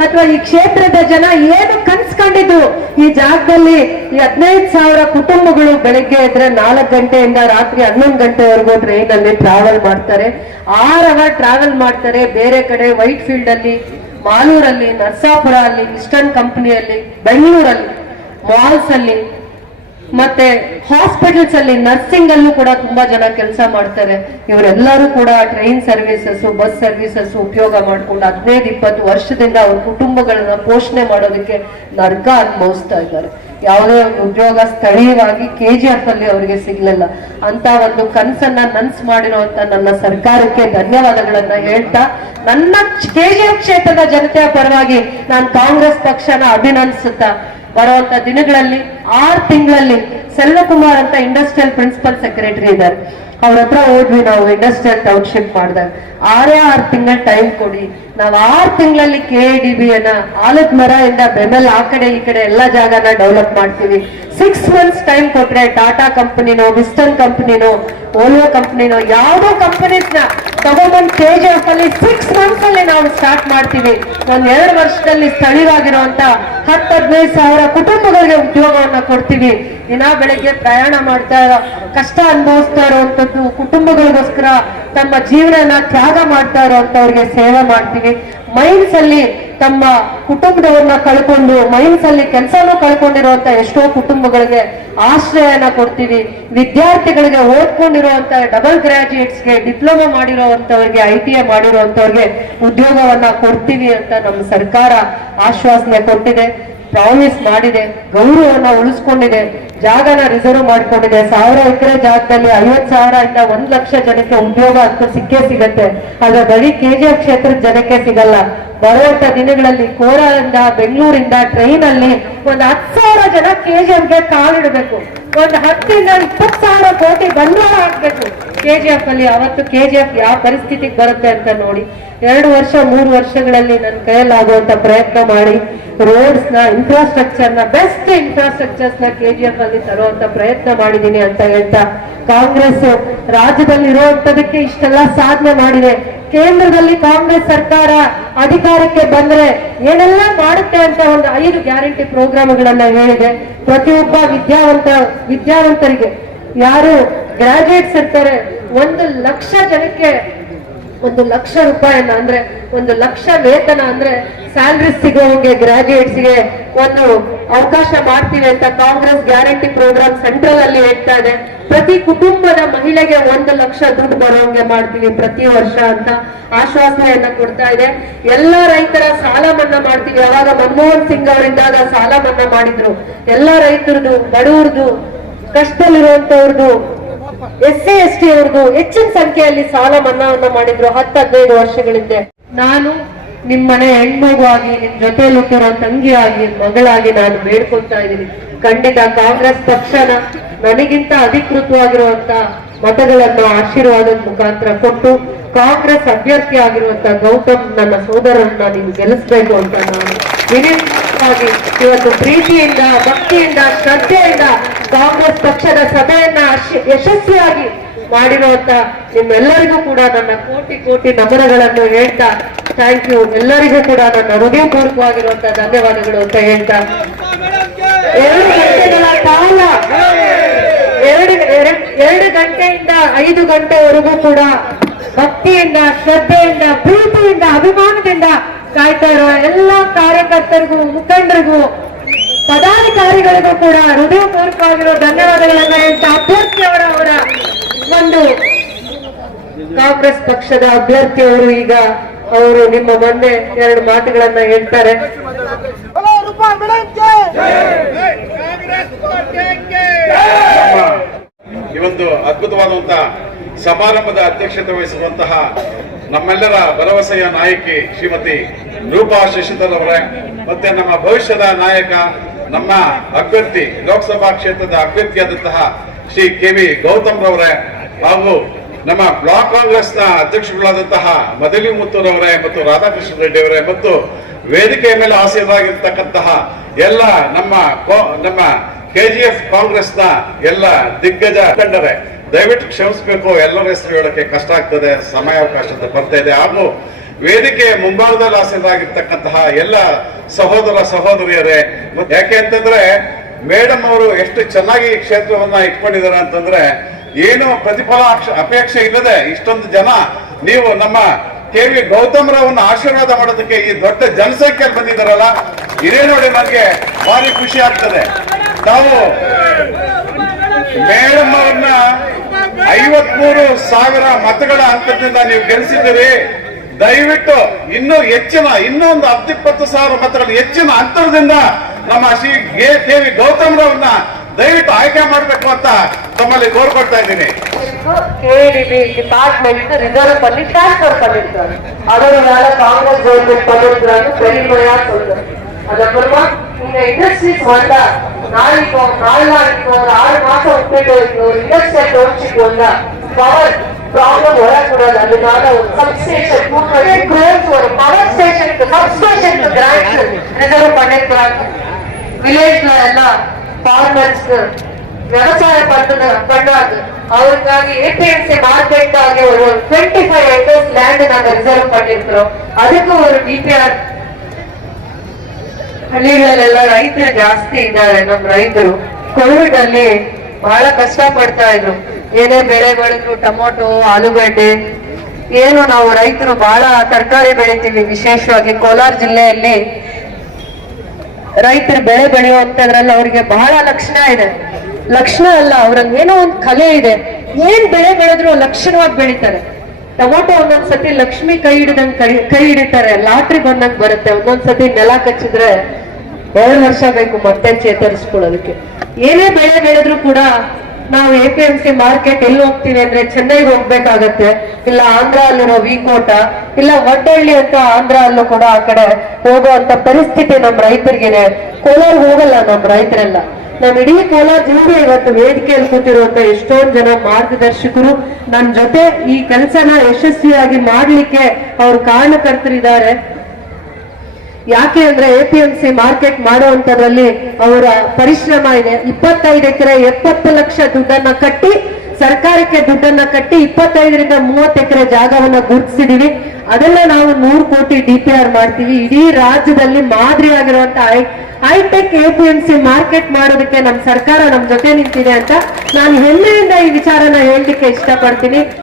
ಅಥವಾ ಈ ಕ್ಷೇತ್ರದ ಜನ ಏನು ಕನ್ಸ್ಕೊಂಡಿದ್ರು ಈ ಜಾಗದಲ್ಲಿ ಈ 15,000 ಕುಟುಂಬಗಳು ಬೆಳಿಗ್ಗೆ ಎದ್ರೆ 4 ಗಂಟೆಯಿಂದ ರಾತ್ರಿ 11 ಗಂಟೆವರೆಗೂ ಟ್ರೈನ್ ಅಲ್ಲಿ ಟ್ರಾವೆಲ್ ಮಾಡ್ತಾರೆ. 6 ಅವರ್ ಟ್ರಾವೆಲ್ ಮಾಡ್ತಾರೆ. ಬೇರೆ ಕಡೆ ವೈಟ್ ಫೀಲ್ಡ್ ಅಲ್ಲಿ, ಮಾಲೂರಲ್ಲಿ, ನರಸಾಪುರ ಅಲ್ಲಿ, ಈಸ್ಟರ್ನ್ ಕಂಪನಿಯಲ್ಲಿ, ಬೆಂಗಳೂರಲ್ಲಿ, ಮಾಲ್ಸ್ ಅಲ್ಲಿ, ಮತ್ತೆ ಹಾಸ್ಪಿಟಲ್ಸ್ ಅಲ್ಲಿ, ನರ್ಸಿಂಗ್ ಅಲ್ಲೂ ಕೂಡ ತುಂಬಾ ಜನ ಕೆಲಸ ಮಾಡ್ತಾರೆ. ಇವರೆಲ್ಲರೂ ಕೂಡ ಟ್ರೈನ್ ಸರ್ವಿಸಸ್, ಬಸ್ ಸರ್ವಿಸಸ್ ಉಪಯೋಗ ಮಾಡ್ಕೊಂಡು 15-20 ವರ್ಷದಿಂದ ಅವ್ರ ಕುಟುಂಬಗಳನ್ನ ಪೋಷಣೆ ಮಾಡೋದಕ್ಕೆ ನರ್ಕ ಅನುಭವಿಸ್ತಾ ಇದ್ದಾರೆ. ಯಾವುದೇ ಉದ್ಯೋಗ ಸ್ಥಳೀಯವಾಗಿ KGF ಅಲ್ಲಿ ಅವರಿಗೆ ಸಿಗ್ಲಿಲ್ಲ. ಅಂತ ಒಂದು ಕನಸನ್ನ ನನ್ಸ್ ಮಾಡಿರುವಂತ ನನ್ನ ಸರ್ಕಾರಕ್ಕೆ ಧನ್ಯವಾದಗಳನ್ನ ಹೇಳ್ತಾ, ನನ್ನ KGF ಕ್ಷೇತ್ರದ ಜನತೆಯ ಪರವಾಗಿ ನಾನು ಕಾಂಗ್ರೆಸ್ ಪಕ್ಷನ ಅಭಿನಂದಿಸುತ್ತಾ, ಬರುವಂತ ದಿನಗಳಲ್ಲಿ 6 ತಿಂಗಳಲ್ಲಿ ಸೆಲ್ವಕುಮಾರ್ ಅಂತ ಇಂಡಸ್ಟ್ರಿಯಲ್ ಪ್ರಿನ್ಸಿಪಲ್ ಸೆಕ್ರೆಟರಿ ಇದ್ದಾರೆ, ಅವ್ರ ಹತ್ರ ಹೋದ್ವಿ ನಾವು ಇಂಡಸ್ಟ್ರಿಯಲ್ ಟೌನ್ಶಿಪ್ ಮಾಡಿದಾಗ. 6 ತಿಂಗಳ ಟೈಮ್ ಕೊಡಿ, ನಾವು 6 ತಿಂಗಳಲ್ಲಿ KIDB ಅನ್ನ ಆಲದ ಮರ ಇಂದ ಬೆಮೆಲ್ ಆ ಕಡೆ ಈ ಕಡೆ ಎಲ್ಲಾ ಜಾಗನ ಡೆವಲಪ್ ಮಾಡ್ತೀವಿ. 6 ಮಂತ್ಸ್ ಟೈಮ್ ಕೊಟ್ರೆ ಟಾಟಾ ಕಂಪನಿನೋ, ವಿಸ್ಟರ್ನ್ ಕಂಪನಿನೋ, ಓಲ್ವೋ ಕಂಪನಿನೋ ಯಾವುದೋ ಕಂಪನೀಸ್ ನ ತಗೊಂಡ್ಬಂದು KGF ಅಲ್ಲಿ 6 ಮಂತ್ಸ್ ಅಲ್ಲಿ ನಾವು ಸ್ಟಾರ್ಟ್ ಮಾಡ್ತೀವಿ. ಒಂದ್ 2 ವರ್ಷದಲ್ಲಿ ಸ್ಥಳೀಯವಾಗಿರುವಂತ 10-15 ಸಾವಿರ ಕುಟುಂಬಗಳಿಗೆ ಉದ್ಯೋಗವನ್ನ ಕೊಡ್ತೀವಿ. ದಿನ ಬೆಳಗ್ಗೆ ಪ್ರಯಾಣ ಮಾಡ್ತಾ ಕಷ್ಟ ಅನುಭವಿಸ್ತಾ ಇರುವಂತದ್ದು ಕುಟುಂಬಗಳಿಗೋಸ್ಕರ ತಮ್ಮ ಜೀವನನ ತ್ಯಾಗ ಮಾಡ್ತಾ ಇರುವಂತವ್ರಿಗೆ ಸೇವೆ ಮಾಡ್ತೀವಿ. ಮೈನ್ಸ್ ಅಲ್ಲಿ ತಮ್ಮ ಕುಟುಂಬದವ್ರನ್ನ ಕಳ್ಕೊಂಡು ಮೈನ್ಸ್ ಅಲ್ಲಿ ಕೆಲಸನೂ ಕಳ್ಕೊಂಡಿರುವಂತ ಎಷ್ಟೋ ಕುಟುಂಬಗಳಿಗೆ ಆಶ್ರಯನ ಕೊಡ್ತೀವಿ. ವಿದ್ಯಾರ್ಥಿಗಳಿಗೆ ಓದ್ಕೊಂಡಿರುವಂತ ಡಬಲ್ ಗ್ರಾಜುಯೇಟ್ಸ್ಗೆ, ಡಿಪ್ಲೊಮಾ ಮಾಡಿರುವಂತವ್ರಿಗೆ, ITI ಮಾಡಿರುವಂತವ್ರಿಗೆ ಉದ್ಯೋಗವನ್ನ ಕೊಡ್ತೀವಿ ಅಂತ ನಮ್ಮ ಸರ್ಕಾರ ಆಶ್ವಾಸನೆ ಕೊಟ್ಟಿದೆ, ಪ್ರಾಮಿಸ್ ಮಾಡಿದೆ, ಗೌರವವನ್ನ ಉಳಿಸ್ಕೊಂಡಿದೆ, ಜಾಗನ ರಿಸರ್ವ್ ಮಾಡ್ಕೊಂಡಿದೆ. 1000 ಎಕರೆ ಜಾಗದಲ್ಲಿ 50,000 ಇಂದ 1 ಲಕ್ಷ ಜನಕ್ಕೆ ಉದ್ಯೋಗ ಅಂತೂ ಸಿಕ್ಕೇ ಸಿಗತ್ತೆ. ಆದ್ರೆ ಬರೀ KGF ಕ್ಷೇತ್ರದ ಜನಕ್ಕೆ ಸಿಗಲ್ಲ. ಬರುವಂತ ದಿನಗಳಲ್ಲಿ ಕೋಲಾರಿಂದ, ಬೆಂಗಳೂರಿಂದ ಟ್ರೈನ್ ಅಲ್ಲಿ ಒಂದು 10,000 ಜನ KGFಗೆ ಕಾಲಿಡಬೇಕು. ಒಂದು 10-20,000 ಕೋಟಿ ಬಂಡವಾಳ ಹಾಕ್ಬೇಕು KGF ಅಲ್ಲಿ. ಅವತ್ತು KGF ಯಾವ ಪರಿಸ್ಥಿತಿಗೆ ಬರುತ್ತೆ ಅಂತ ನೋಡಿ. 2 ವರ್ಷ 3 ವರ್ಷಗಳಲ್ಲಿ ನನ್ನ ಕೈಯಲ್ಲಾಗುವಂತ ಪ್ರಯತ್ನ ಮಾಡಿ ರೋಡ್ಸ್ ನ, ಇನ್ಫ್ರಾಸ್ಟ್ರಕ್ಚರ್ ನ, ಬೆಸ್ಟ್ ಇನ್ಫ್ರಾಸ್ಟ್ರಕ್ಚರ್ಸ್ ನ KGF ಅಲ್ಲಿ ತರುವಂತ ಪ್ರಯತ್ನ ಮಾಡಿದೀನಿ ಅಂತ ಹೇಳ್ತಾ, ಕಾಂಗ್ರೆಸ್ ರಾಜ್ಯದಲ್ಲಿ ಇರುವಂತದಕ್ಕೆ ಇಷ್ಟೆಲ್ಲ ಸಾಧನೆ ಮಾಡಿದೆ. ಕೇಂದ್ರದಲ್ಲಿ ಕಾಂಗ್ರೆಸ್ ಸರ್ಕಾರ ಅಧಿಕಾರಕ್ಕೆ ಬಂದ್ರೆ ಏನೆಲ್ಲ ಮಾಡುತ್ತೆ ಅಂತ ಒಂದು 5 ಗ್ಯಾರಂಟಿ ಪ್ರೋಗ್ರಾಮ್ಗಳನ್ನ ಹೇಳಿದೆ. ಪ್ರತಿಯೊಬ್ಬ ವಿದ್ಯಾವಂತರಿಗೆ, ಯಾರು ಗ್ರಾಜುಯೇಟ್ಸ್ ಇರ್ತಾರೆ, 1 ಲಕ್ಷ ಜನಕ್ಕೆ 1 ಲಕ್ಷ ರೂಪಾಯಿನ ಅಂದ್ರೆ 1 ಲಕ್ಷ ವೇತನ ಅಂದ್ರೆ ಸ್ಯಾಲರಿ ಸಿಗೋಂಗೆ ಗ್ರಾಜುಯೇಟ್ಸ್ಗೆ ಒಂದು ಅವಕಾಶ ಮಾಡ್ತೀವಿ ಅಂತ ಕಾಂಗ್ರೆಸ್ ಗ್ಯಾರಂಟಿ ಪ್ರೋಗ್ರಾಮ್ ಸೆಂಟ್ರಲ್ ಅಲ್ಲಿ ಹೇಳ್ತಾ ಇದೆ. ಪ್ರತಿ ಕುಟುಂಬದ ಮಹಿಳೆಗೆ 1 ಲಕ್ಷ ದುಡ್ಡು ಬರೋಂಗೆ ಮಾಡ್ತೀವಿ ಪ್ರತಿ ವರ್ಷ ಅಂತ ಆಶ್ವಾಸನೆಯನ್ನ ಕೊಡ್ತಾ ಇದೆ. ಎಲ್ಲ ರೈತರ ಸಾಲ ಮನ್ನಾ ಮಾಡ್ತೀವಿ. ಯಾವಾಗ ಮನಮೋಹನ್ ಸಿಂಗ್ ಅವರಿದ್ದಾಗ ಸಾಲ ಮನ್ನಾ ಮಾಡಿದ್ರು. ಎಲ್ಲ ರೈತರದು, ಬಡವರದು, ಕಷ್ಟದಲ್ಲಿರುವಂತವ್ರದ್ದು, SC ST ಅವ್ರದ್ದು ಹೆಚ್ಚಿನ ಸಂಖ್ಯೆಯಲ್ಲಿ ಸಾಲ ಮನ್ನಾವನ್ನ ಮಾಡಿದ್ರು 10-15 ವರ್ಷಗಳಿಂದ. ನಾನು ನಿಮ್ಮನೆ ಹೆಣ್ಮಗು ಆಗಿ, ನಿಮ್ ಜೊತೆಯಲ್ಲಿ ಹುಟ್ಟಿರೋ ತಂಗಿಯಾಗಿ, ಮಗಳಾಗಿ ನಾನು ಬೇಡ್ಕೊಳ್ತಾ ಇದ್ದೀನಿ, ಖಂಡಿತ ಕಾಂಗ್ರೆಸ್ ಪಕ್ಷನ ನನಗಿಂತ ಅಧಿಕೃತವಾಗಿರುವಂತ ಮತಗಳನ್ನು ಆಶೀರ್ವಾದದ ಮುಖಾಂತರ ಕೊಟ್ಟು ಕಾಂಗ್ರೆಸ್ ಅಭ್ಯರ್ಥಿ ಆಗಿರುವಂತ ಗೌತಮ್ ನನ್ನ ಸೋದರನ್ನ ನೀವು ಗೆಲ್ಲಿಸ್ಬೇಕು ಅಂತ ನಾನು ವಿನಂತಿಯಾಗಿ ಇವತ್ತು ಪ್ರೀತಿಯಿಂದ, ಭಕ್ತಿಯಿಂದ, ಶ್ರದ್ಧೆಯಿಂದ ಕಾಂಗ್ರೆಸ್ ಪಕ್ಷದ ಸಭೆಯನ್ನ ಯಶಸ್ವಿಯಾಗಿ ಮಾಡಿರುವಂತ ನಿಮ್ಮೆಲ್ಲರಿಗೂ ಕೂಡ ನನ್ನ ಕೋಟಿ ನಮನಗಳನ್ನು ಹೇಳ್ತಾ, ಥ್ಯಾಂಕ್ ಯು. ಎಲ್ಲರಿಗೂ ಕೂಡ ನನ್ನ ಹೃದಯಪೂರ್ವಕವಾಗಿರುವಂತಹ ಧನ್ಯವಾದಗಳು ಅಂತ ಹೇಳ್ತಾ, 2 ಗಂಟೆಗಳ ಕಾಲ 2 ಗಂಟೆಯಿಂದ 5 ಗಂಟೆವರೆಗೂ ಕೂಡ ಭಕ್ತಿಯಿಂದ, ಶ್ರದ್ಧೆಯಿಂದ, ಪ್ರೀತಿಯಿಂದ, ಅಭಿಮಾನದಿಂದ ಕಾಯ್ತಾ ಇರೋ ಎಲ್ಲ ಕಾರ್ಯಕರ್ತರಿಗೂ, ಮುಖಂಡರಿಗೂ, ಪದಾಧಿಕಾರಿಗಳಿಗೂ ಕೂಡ ಹೃದಯಪೂರ್ವಕವಾಗಿರೋ ಧನ್ಯವಾದಗಳನ್ನ ಹೇಳ್ತಾ, ಅಭ್ಯರ್ಥಿಯವರ ಒಂದು ಕಾಂಗ್ರೆಸ್ ಪಕ್ಷದ ಅಭ್ಯರ್ಥಿಯವರು ಈಗ ಅವರು ನಿಮ್ಮ ಮುಂದೆ 2 ಮಾತುಗಳನ್ನ ಹೇಳ್ತಾರೆ. ಈ ಒಂದು ಅದ್ಭುತವಾದಂತಹ ಸಮಾರಂಭದ ಅಧ್ಯಕ್ಷತೆ ವಹಿಸುವಂತಹ ನಮ್ಮೆಲ್ಲರ ಭರವಸೆಯ ನಾಯಕಿ ಶ್ರೀಮತಿ ರೂಪಾ ಶಶಿಧರ್ ಅವರೇ, ಮತ್ತೆ ನಮ್ಮ ಭವಿಷ್ಯದ ನಾಯಕ, ನಮ್ಮ ಅಭ್ಯರ್ಥಿ, ಲೋಕಸಭಾ ಕ್ಷೇತ್ರದ ಅಭ್ಯರ್ಥಿಯಾದಂತಹ ಶ್ರೀ KV ಗೌತಮ್ ರವರೇ, ಹಾಗೂ ನಮ್ಮ ಬ್ಲಾಕ್ ಕಾಂಗ್ರೆಸ್ ನ ಅಧ್ಯಕ್ಷಗಳಾದಂತಹ ಮದಲಿ ಮುತ್ತೂರವರೇ ಮತ್ತು ರಾಧಾಕೃಷ್ಣ ರೆಡ್ಡಿ ಅವರೇ, ಮತ್ತು ವೇದಿಕೆಯ ಮೇಲೆ ಆಸೀನರಾಗಿರ್ತಕ್ಕಂತಹ ಎಲ್ಲ ನಮ್ಮ KGF ಕಾಂಗ್ರೆಸ್ ನ ಎಲ್ಲ ದಿಗ್ಗಜ ಮುಖಂಡರೇ, ದಯವಿಟ್ಟು ಕ್ಷಮಿಸಬೇಕು, ಎಲ್ಲರ ಹೆಸರು ಹೇಳಕ್ಕೆ ಕಷ್ಟ ಆಗ್ತದೆ, ಸಮಯಾವಕಾಶ ಬರ್ತಾ ಇದೆ. ಹಾಗೂ ವೇದಿಕೆ ಮುಂಭಾಗದಲ್ಲಿ ಆಸೀನರಾಗಿರ್ತಕ್ಕಂತಹ ಎಲ್ಲ ಸಹೋದರ ಸಹೋದರಿಯರೇ, ಯಾಕೆ ಅಂತಂದ್ರೆ ಮೇಡಮ್ ಅವರು ಎಷ್ಟು ಚೆನ್ನಾಗಿ ಈ ಕ್ಷೇತ್ರವನ್ನ ಇಟ್ಕೊಂಡಿದ್ದಾರೆ ಅಂತಂದ್ರೆ ಏನು ಪ್ರತಿಫಲ ಅಪೇಕ್ಷೆ ಇಲ್ಲದೆ ಇಷ್ಟೊಂದು ಜನ ನೀವು ನಮ್ಮ ಕೆ.ವಿ. ಗೌತಮ್ರವನ್ನ ಆಶೀರ್ವಾದ ಮಾಡೋದಕ್ಕೆ ಈ ದೊಡ್ಡ ಜನಸಂಖ್ಯೆಯಲ್ಲಿ ಬಂದಿದ್ದಾರಲ್ಲ, ಇದೇ ನೋಡಿ ನನಗೆ ಭಾರಿ ಖುಷಿ ಆಗ್ತದೆ. ತಾವು ಮೇಡಮ್ ಅವ್ರನ್ನ 53,000 ಮತಗಳ ಅಂತರದಿಂದ ನೀವು ಗೆಲ್ಲಿಸಿದ್ದೀರಿ. ದಯವಿಟ್ಟು ಇನ್ನೂ ಒಂದು 10-20,000 ಮತಗಳ ಹೆಚ್ಚಿನ ಅಂತರದಿಂದ ನಮ್ಮ ಶ್ರೀ ಕೆ.ವಿ. ಗೌತಮ್ರವ್ರನ್ನ ದಯವಿಟ್ಟು ಆಯ್ಕೆ ಮಾಡಬೇಕು ಅಂತ ತಮ್ಮಲ್ಲಿ ಕೋರ್ಕೊಡ್ತಾ ಇದ್ದೀನಿ. கேடிபி டிபார்ட்மெண்ட் ரிசர்வ் பண்ணி டிரான்ஸ்பர் பண்ணிருக்காரு. அதனால காங்கிரஸ் கவர்மெண்ட் பண்ணிருக்காரு பெருமையா சொல்றேன். அதுக்கப்புறமா இந்த இண்டஸ்ட்ரீஸ் வந்தா நாளைக்கு ஒரு 6 மாசம் விட்டுட்டு ஒரு இண்டஸ்ட்ரியல் டவுன்ஷிப் வந்தா பவர் ப்ராப்ளம் வரக்கூடாது. அதனால ஒரு சப்ஸ்டேஷன் 200 crores ஒரு பவர் ஸ்டேஷனுக்கு சப்ஸ்டேஷனுக்கு கிராண்ட் ரிசர்வ் பண்ணிருக்காங்க. வில்லேஜ்ல எல்லாம் ஃபார்மர்ஸ்க்கு விவசாயம் பண்றாங்க. அவருக்காக ஏபிஎம்சி மார்க்கெட் ஆகிய ஒரு 25 acres ಲ್ಯಾಂಡ್ நாங்க ರಿಸರ್ವ್ பண்ணிருக்கிறோம். ಅದಕ್ಕೂ ஒரு ಡಿಪಿಆರ್. ಹಳ್ಳಿಗಳಲ್ಲೆಲ್ಲ ರೈತರು ಜಾಸ್ತಿ ಇದ್ದಾರೆ. ನಮ್ಮ ರೈತರು ಕೋವಿಡ್ ಅಲ್ಲಿ ಬಹಳ ಕಷ್ಟ ಪಡ್ತಾ ಇದ್ರು. ಏನೇ ಬೆಳೆ ಬೆಳೆದ್ರು, ಟೊಮೊಟೊ, ಆಲೂಗಡ್ಡೆ, ಏನು ನಾವು ರೈತರು ಬಹಳ ತರಕಾರಿ ಬೆಳಿತೀವಿ. ವಿಶೇಷವಾಗಿ ಕೋಲಾರ ಜಿಲ್ಲೆಯಲ್ಲಿ ರೈತರು ಬೆಳೆ ಬೆಳೆಯುವಂತದ್ರಲ್ಲಿ ಅವರಿಗೆ ಬಹಳ ಲಕ್ಷಣ ಇದೆ. ಲಕ್ಷಣ ಅಲ್ಲ, ಅವ್ರಂಗೆ ಏನೋ ಒಂದು ಕಲೆ ಇದೆ. ಏನ್ ಬೆಳೆ ಬೆಳೆದ್ರು ಲಕ್ಷಣವಾಗಿ ಬೆಳಿತಾರೆ. ಟೊಮೊಟೊ ಒಂದೊಂದ್ಸತಿ ಲಕ್ಷ್ಮಿ ಕೈ ಹಿಡಿದಂಗ್ ಕೈ ಹಿಡಿತಾರೆ, ಲಾಟ್ರಿ ಬಂದಂಗ್ ಬರುತ್ತೆ. ಒಂದೊಂದ್ಸತಿ ನೆಲ ಕಚ್ಚಿದ್ರೆ 2 ವರ್ಷ ಬೇಕು ಮತ್ತೆ ಚೇತರಿಸ್ಕೊಳ್ಳೋದಕ್ಕೆ. ಏನೇ ಬೆಳೆ ಬೆಳೆದ್ರು ಕೂಡ ನಾವು ಎಪಿಎಂಸಿ ಮಾರ್ಕೆಟ್ ಎಲ್ಲಿ ಹೋಗ್ತೀವಿ ಅಂದ್ರೆ ಚೆನ್ನೈಗೆ ಹೋಗ್ಬೇಕಾಗತ್ತೆ, ಇಲ್ಲ ಆಂಧ್ರ ಅಲ್ಲಿರೋ ವಿಕೋಟ, ಇಲ್ಲ ವಡ್ಡಳ್ಳಿ ಅಂತ ಆಂಧ್ರ ಅಲ್ಲೂ ಕೂಡ ಆ ಕಡೆ ಹೋಗುವಂತ ಪರಿಸ್ಥಿತಿ ನಮ್ಮ ರೈತರಿಗಿದೆ. ಕೋಲಾರ ಹೋಗಲ್ಲ ನಮ್ಮ ರೈತರೆಲ್ಲ. ನಮ್ ಇಡೀ ಕೋಲಾರ ಜಿಲ್ಲೆ ಇವತ್ತು ವೇದಿಕೆಯಲ್ಲಿ ಕೂತಿರುವಂತ ಎಷ್ಟೊಂದು ಜನ ಮಾರ್ಗದರ್ಶಕರು ನನ್ನ ಜೊತೆ ಈ ಕೆಲಸನ ಯಶಸ್ವಿಯಾಗಿ ಮಾಡ್ಲಿಕ್ಕೆ ಅವ್ರು ಕಾರಣಕರ್ತರಿದ್ದಾರೆ. ಯಾಕೆ ಅಂದ್ರೆ ಎಪಿಎಂಸಿ ಮಾರ್ಕೆಟ್ ಮಾಡುವಂತದ್ರಲ್ಲಿ ಅವರ ಪರಿಶ್ರಮ ಇದೆ. 25 ಎಕರೆ 70 ಲಕ್ಷ ದುಡ್ಡನ್ನ ಕಟ್ಟಿ, ಸರ್ಕಾರಕ್ಕೆ ದುಡ್ಡನ್ನ ಕಟ್ಟಿ 25ರಿಂದ 30 ಎಕರೆ ಜಾಗವನ್ನ ಗುರುತಿಸಿದೀವಿ. ಅದೆಲ್ಲ ನಾವು 100 ಕೋಟಿ ಡಿಪಿಆರ್ ಮಾಡ್ತೀವಿ. ಇಡೀ ರಾಜ್ಯದಲ್ಲಿ ಮಾದರಿಯಾಗಿರುವಂತ ಹೈಟೆಕ್ ಎಪಿಎಂಸಿ ಮಾರ್ಕೆಟ್ ಮಾಡೋದಕ್ಕೆ ನಮ್ಮ ಸರ್ಕಾರ ನಮ್ಮ ಜೊತೆ ನಿಂತಿದೆ ಅಂತ ನಾನು ಹೆಮ್ಮೆಯಿಂದ ಈ ವಿಚಾರನ ಹೇಳಲಿಕ್ಕೆ ಇಷ್ಟಪಡ್ತೀನಿ.